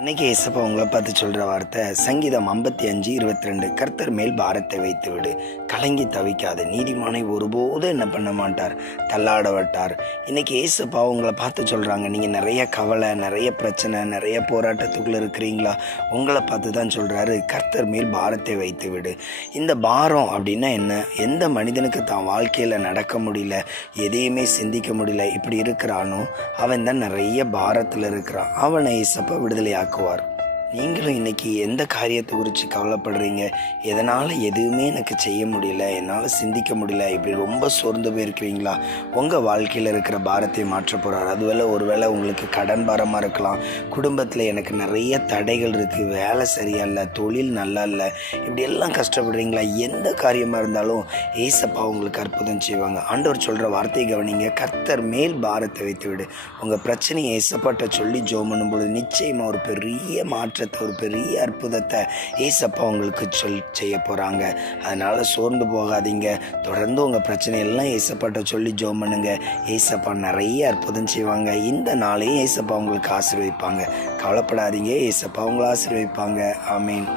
இன்னைக்கு ஏசப்பா உங்களை பார்த்து சொல்கிற வார்த்தை சங்கீதம் 55:22. கர்த்தர் மேல் பாரத்தை வைத்து விடு, கலங்கி தவிக்காது, நீதிமானை ஒருபோதும் என்ன பண்ண மாட்டார், தள்ளாட விட்டார். இன்னைக்கு ஏசப்பா உங்களை பார்த்து சொல்கிறாங்க, நீங்கள் நிறைய கவலை, நிறைய பிரச்சனை, நிறைய போராட்டத்துக்குள்ளே இருக்கிறீங்களா? உங்களை பார்த்து தான் சொல்கிறாரு, கர்த்தர் மேல் பாரத்தை வைத்து விடு. இந்த பாரம் அப்படின்னா என்ன? எந்த மனிதனுக்கு தான் வாழ்க்கையில் நடக்க முடியல, எதையுமே சிந்திக்க முடியல, இப்படி இருக்கிறானோ அவன் தான் நிறைய பாரத்தில் இருக்கிறான். அவனை ஏசப்பா விடுதலை ஆக்குவார். நீங்களும் இன்றைக்கி எந்த காரியத்தை குறித்து கவலைப்படுறீங்க? எதனால் எதுவுமே எனக்கு செய்ய முடியல, என்னால் சிந்திக்க முடியல, இப்படி ரொம்ப சோர்ந்து போயிருக்கிறீங்களா? உங்கள் வாழ்க்கையில் இருக்கிற பாரத்தை மாற்ற போகிறார். அதுவேளை ஒருவேளை உங்களுக்கு கடன் பாரமாக இருக்கலாம், குடும்பத்தில் எனக்கு நிறைய தடைகள் இருக்குது, வேலை சரியா இல்லை, தொழில் நல்லா இல்லை, இப்படி எல்லாம் கஷ்டப்படுறீங்களா? எந்த காரியமாக இருந்தாலும் ஏசப்பா உங்களுக்கு அற்புதம் செய்வாங்க. ஆண்டவர் சொல்கிற வார்த்தை கவனிங்க, கர்த்தர் மேல் பாரத்தை வைத்து விடு. உங்கள் பிரச்சனையை ஏசப்பாட்ட சொல்லி ஜெபம் பண்ணும்போது நிச்சயமாக ஒரு பெரிய மாற்றம், ஒரு பெரிய அற்புதத்தை ஏசப்பா உங்களுக்கு செய்ய போகிறாங்க. அதனால் சோர்ந்து போகாதீங்க. தொடர்ந்து உங்கள் பிரச்சனையெல்லாம் ஏசப்பாட்ட சொல்லி ஜெபம் பண்ணுங்க. ஏசப்பா நிறைய அற்புதம் செய்வாங்க. இந்த நாளையும் ஏசப்பா உங்களுக்கு ஆசீர்வதிப்பாங்க. கவலைப்படாதீங்க, ஏசப்பா உங்களை ஆசீர்வதிப்பாங்க. ஆமீன்.